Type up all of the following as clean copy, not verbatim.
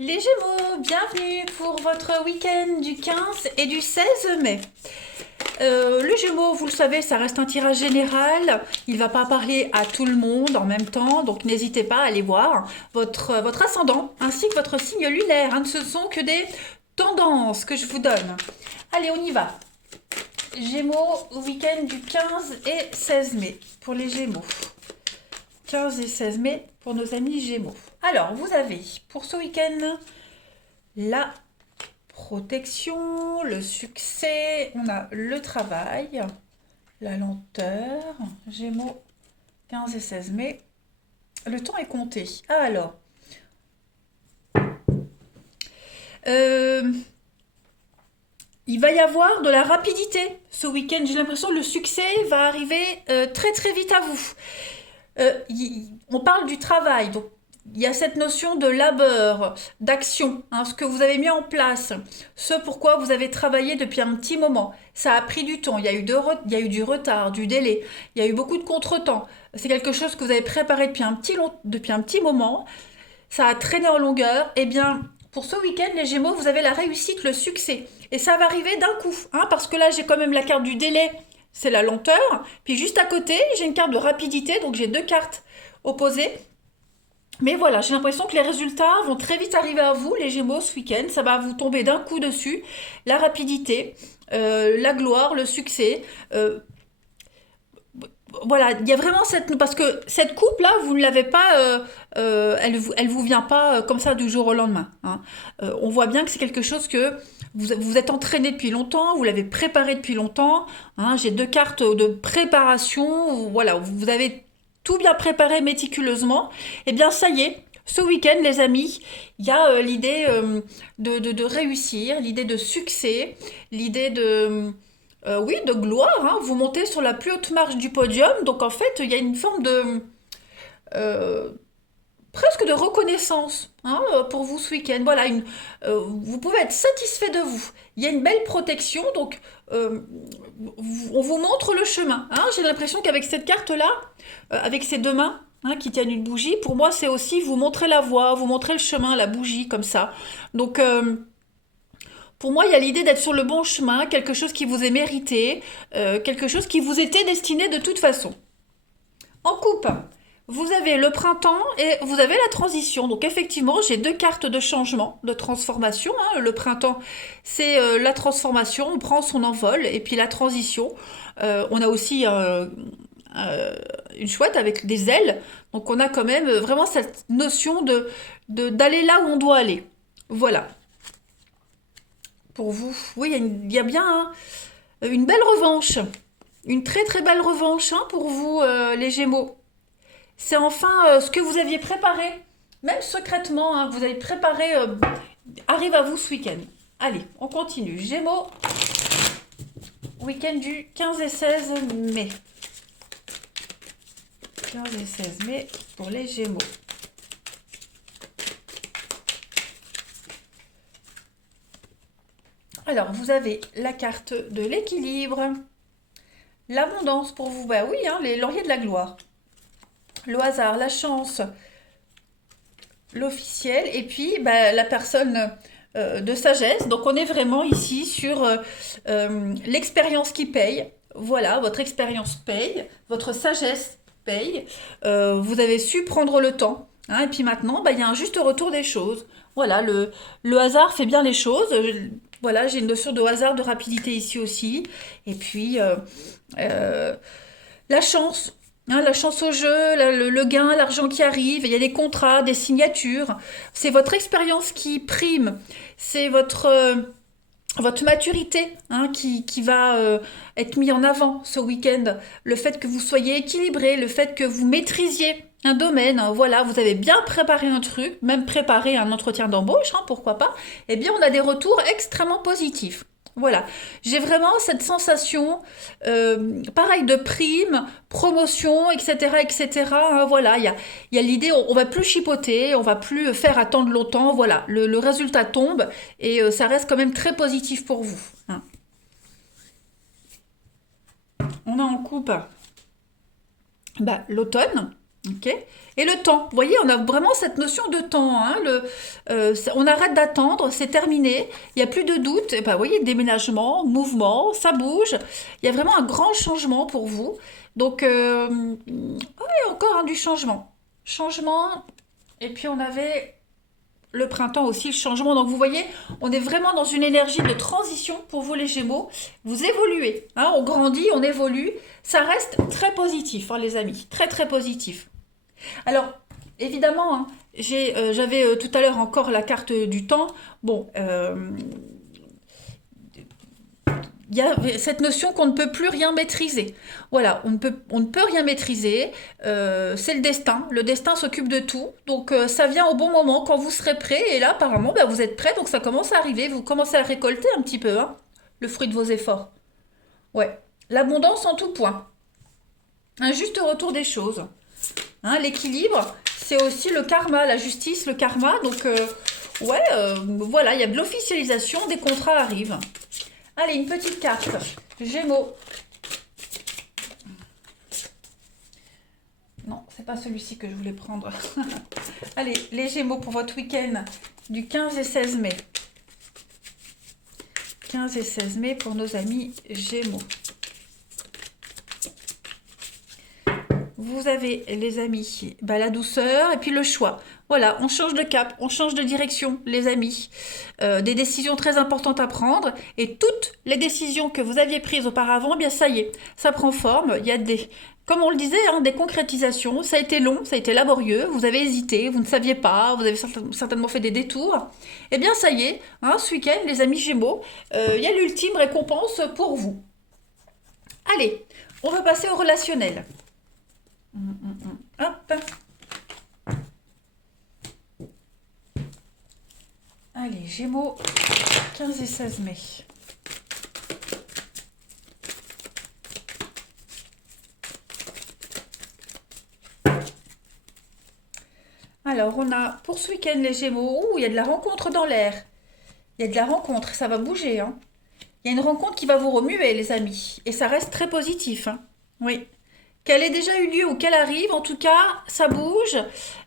Les Gémeaux, bienvenue pour votre week-end du 15 et du 16 mai. Le Gémeaux, vous le savez, ça reste un tirage général. Il ne va pas parler à tout le monde en même temps, donc n'hésitez pas à aller voir votre ascendant ainsi que votre signe lunaire. Ce ne sont que des tendances que je vous donne. Allez, on y va. Gémeaux, week-end du 15 et 16 mai pour les Gémeaux. 15 et 16 mai pour nos amis Gémeaux. Alors, vous avez pour ce week-end la protection, le succès, on a le travail, la lenteur, Gémeaux, 15 et 16 mai. Le temps est compté. Alors, euh, il va y avoir de la rapidité ce week-end. J'ai l'impression que le succès va arriver très très vite à vous. On parle du travail, donc il y a cette notion de labeur, d'action, ce que vous avez mis en place, ce pourquoi vous avez travaillé depuis un petit moment. Ça a pris du temps, il y a eu du retard, du délai, il y a eu beaucoup de contretemps. C'est quelque chose que vous avez préparé depuis un petit moment, ça a traîné en longueur. Eh bien, pour ce week-end, les Gémeaux, vous avez la réussite, le succès. Et ça va arriver d'un coup, parce que là, j'ai quand même la carte du délai, c'est la lenteur. Puis juste à côté, j'ai une carte de rapidité, donc j'ai deux cartes opposées. Mais voilà, j'ai l'impression que les résultats vont très vite arriver à vous, les Gémeaux, ce week-end. Ça va vous tomber d'un coup dessus. La rapidité, la gloire, le succès. Voilà, il y a vraiment cette... Parce que cette coupe-là, vous ne l'avez pas... elle vous vient pas comme ça du jour au lendemain. On voit bien que c'est quelque chose que vous êtes entraîné depuis longtemps, vous l'avez préparé depuis longtemps. J'ai deux cartes de préparation. Voilà, vous avez tout bien préparé méticuleusement. Eh bien, ça y est, ce week-end, les amis, il y a l'idée de réussir, l'idée de succès, l'idée de... oui, de gloire. Vous montez sur la plus haute marche du podium. Donc, en fait, il y a une forme de... euh, presque de reconnaissance pour vous ce week-end. Voilà, vous pouvez être satisfait de vous. Il y a une belle protection, donc on vous montre le chemin. J'ai l'impression qu'avec cette carte-là, avec ces deux mains qui tiennent une bougie, pour moi c'est aussi vous montrer la voie, vous montrer le chemin, la bougie comme ça. Donc pour moi, il y a l'idée d'être sur le bon chemin, quelque chose qui vous est mérité, quelque chose qui vous était destiné de toute façon. En coupe, vous avez le printemps et vous avez la transition. Donc effectivement, j'ai deux cartes de changement, de transformation. Le printemps, c'est la transformation, on prend son envol. Et puis la transition, on a aussi une chouette avec des ailes. Donc on a quand même vraiment cette notion d'aller là où on doit aller. Voilà, pour vous. Oui, il y a bien une belle revanche. Une très très belle revanche pour vous, les Gémeaux. C'est enfin ce que vous aviez préparé, même secrètement, que vous avez préparé, arrive à vous ce week-end. Allez, on continue. Gémeaux, week-end du 15 et 16 mai. 15 et 16 mai pour les Gémeaux. Alors, vous avez la carte de l'équilibre, l'abondance pour vous. Bah oui, les lauriers de la gloire. Le hasard, la chance, l'officiel, et puis la personne de sagesse. Donc on est vraiment ici sur l'expérience qui paye. Voilà, votre expérience paye, votre sagesse paye. Vous avez su prendre le temps. Et puis maintenant, il y a un juste retour des choses. Voilà, le hasard fait bien les choses. Voilà, j'ai une notion de hasard, de rapidité ici aussi. Et puis, euh, la chance. La chance au jeu, le gain, l'argent qui arrive, il y a des contrats, des signatures. C'est votre expérience qui prime, c'est votre maturité qui va être mis en avant ce week-end. Le fait que vous soyez équilibré, le fait que vous maîtrisiez un domaine, voilà, vous avez bien préparé un truc, même préparé un entretien d'embauche, pourquoi pas, eh bien on a des retours extrêmement positifs. Voilà, j'ai vraiment cette sensation, pareil, de prime, promotion, etc., etc. Voilà, il y a l'idée, on va plus chipoter, on va plus faire attendre longtemps. Voilà, le résultat tombe et ça reste quand même très positif pour vous. On a en coupe l'automne. Ok. Et le temps, vous voyez, on a vraiment cette notion de temps, hein, on arrête d'attendre, c'est terminé, il n'y a plus de doute. Et ben, vous voyez, déménagement, mouvement, ça bouge. Il y a vraiment un grand changement pour vous. Donc, ouais, encore hein, du changement. Changement. Et puis on avait le printemps aussi, le changement. Donc vous voyez, on est vraiment dans une énergie de transition pour vous les Gémeaux. Vous évoluez, hein, on grandit, on évolue. Ça reste très positif, hein, les amis, très très positif. Alors, évidemment, hein, j'avais tout à l'heure encore la carte du temps. Bon, il y a cette notion qu'on ne peut plus rien maîtriser. Voilà, on ne peut rien maîtriser. C'est le destin. Le destin s'occupe de tout. Donc, ça vient au bon moment quand vous serez prêt. Et là, apparemment, ben, vous êtes prêt. Donc, ça commence à arriver. Vous commencez à récolter un petit peu hein, le fruit de vos efforts. Ouais. L'abondance en tout point. Un juste retour des choses. Hein, l'équilibre, c'est aussi le karma, la justice, le karma. Donc, ouais, voilà, il y a de l'officialisation, des contrats arrivent. Allez, une petite carte. Gémeaux. Non, c'est pas celui-ci que je voulais prendre. Allez, les Gémeaux pour votre week-end du 15 et 16 mai. 15 et 16 mai pour nos amis Gémeaux. Vous avez, les amis, bah, la douceur et puis le choix. Voilà, on change de cap, on change de direction, les amis. Des décisions très importantes à prendre. Et toutes les décisions que vous aviez prises auparavant, eh bien ça y est, ça prend forme. Il y a des, comme on le disait, hein, des concrétisations. Ça a été long, ça a été laborieux. Vous avez hésité, vous ne saviez pas, vous avez certainement fait des détours. Eh bien ça y est, hein, ce week-end, les amis Gémeaux, il y a l'ultime récompense pour vous. Allez, on va passer au relationnel. Hop. Allez, Gémeaux, 15 et 16 mai. Alors, on a pour ce week-end les Gémeaux. Ouh, il y a de la rencontre dans l'air. Il y a de la rencontre, ça va bouger. Hein. Il y a une rencontre qui va vous remuer, les amis. Et ça reste très positif. Hein. Oui. Qu'elle ait déjà eu lieu ou qu'elle arrive, en tout cas, ça bouge.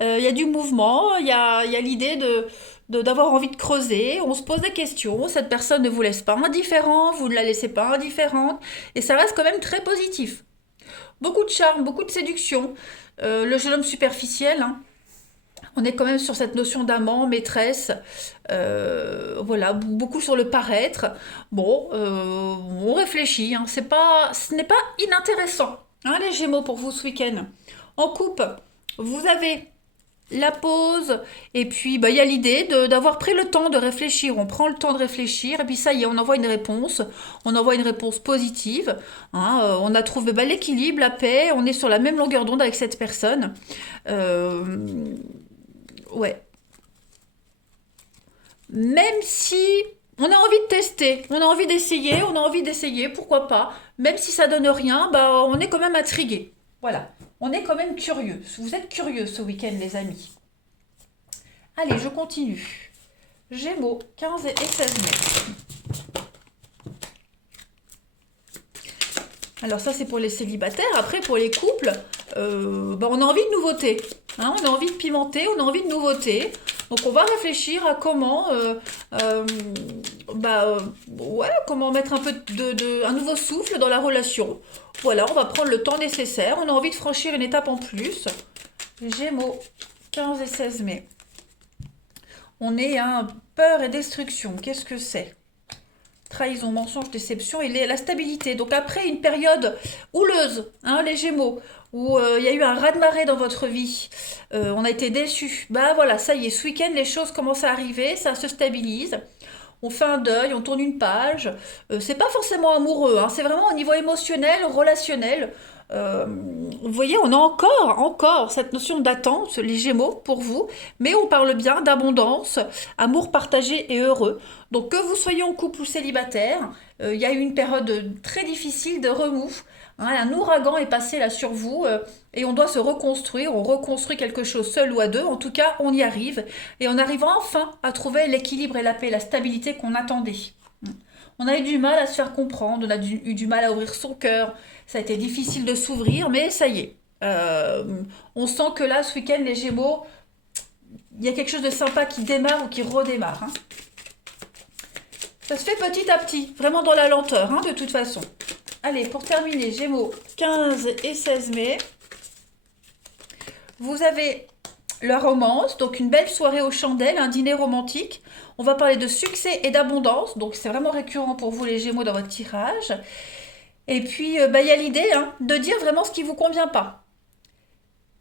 Il y a du mouvement, il y a l'idée d'avoir envie de creuser. On se pose des questions. Cette personne ne vous laisse pas indifférent, vous ne la laissez pas indifférente. Et ça reste quand même très positif. Beaucoup de charme, beaucoup de séduction. Le jeune homme superficiel, hein. On est quand même sur cette notion d'amant, maîtresse, voilà, beaucoup sur le paraître. Bon, on réfléchit, hein, ce n'est pas inintéressant, hein, les Gémeaux pour vous ce week-end. En coupe, vous avez la pause, et puis bah, il y a l'idée d'avoir pris le temps de réfléchir. On prend le temps de réfléchir, et puis ça y est, on envoie une réponse positive. Hein, on a trouvé bah, l'équilibre, la paix, on est sur la même longueur d'onde avec cette personne. Euh, ouais. Même si on a envie de tester, on a envie d'essayer, pourquoi pas. Même si ça donne rien, bah, on est quand même intrigué. Voilà, on est quand même curieux. Vous êtes curieux ce week-end, les amis. Allez, je continue. Gémeaux, 15 et 16 mai. Alors ça, c'est pour les célibataires. Après, pour les couples, bah, on a envie de nouveautés. Hein, on a envie de pimenter, on a envie de nouveautés. Donc on va réfléchir à comment, bah, ouais, comment mettre un peu un nouveau souffle dans la relation. Voilà, on va prendre le temps nécessaire. On a envie de franchir une étape en plus. Gémeaux, 15 et 16 mai. On est à peur et destruction. Qu'est-ce que c'est? Trahison, mensonge, déception et la stabilité. Donc après une période houleuse, hein, les Gémeaux, où il y a eu un raz-de-marée dans votre vie, on a été déçus. Bah voilà, ça y est, ce week-end les choses commencent à arriver, ça se stabilise. On fait un deuil, on tourne une page. C'est pas forcément amoureux, hein, c'est vraiment au niveau émotionnel, relationnel. Euh, vous voyez, on a encore cette notion d'attente, les Gémeaux, pour vous, mais on parle bien d'abondance, amour partagé et heureux. Donc que vous soyez en couple ou célibataire, il y a eu une période très difficile de remous. Hein, un ouragan est passé là sur vous et on doit se reconstruire. On reconstruit quelque chose seul ou à deux. En tout cas, on y arrive et on arrive enfin à trouver l'équilibre et la paix, la stabilité qu'on attendait. On a eu du mal à se faire comprendre, on a eu du mal à ouvrir son cœur. Ça a été difficile de s'ouvrir, mais ça y est. Euh, on sent que là, ce week-end, les Gémeaux, il y a quelque chose de sympa qui démarre ou qui redémarre, hein. Ça se fait petit à petit, vraiment dans la lenteur, hein, de toute façon. Allez, pour terminer, Gémeaux, 15 et 16 mai, vous avez la romance, donc une belle soirée aux chandelles, un dîner romantique. On va parler de succès et d'abondance, donc c'est vraiment récurrent pour vous les Gémeaux dans votre tirage. Et puis, bah, il y a l'idée, hein, de dire vraiment ce qui vous convient pas.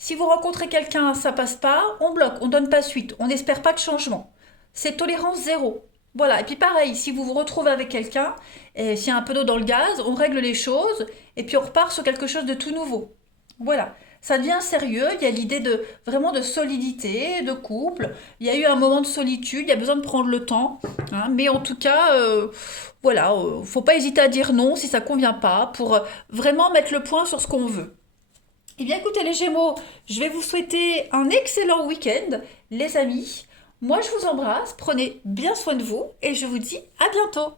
Si vous rencontrez quelqu'un, ça passe pas, on bloque, on donne pas suite, on n'espère pas de changement. C'est tolérance zéro. Voilà, et puis pareil, si vous vous retrouvez avec quelqu'un, et s'il y a un peu d'eau dans le gaz, on règle les choses, et puis on repart sur quelque chose de tout nouveau. Voilà, ça devient sérieux, il y a l'idée de vraiment de solidité, de couple, il y a eu un moment de solitude, il y a besoin de prendre le temps, hein, mais en tout cas, voilà, faut pas hésiter à dire non si ça convient pas, pour vraiment mettre le point sur ce qu'on veut. Eh bien, écoutez, les Gémeaux, je vais vous souhaiter un excellent week-end, les amis. Moi, je vous embrasse, prenez bien soin de vous et je vous dis à bientôt.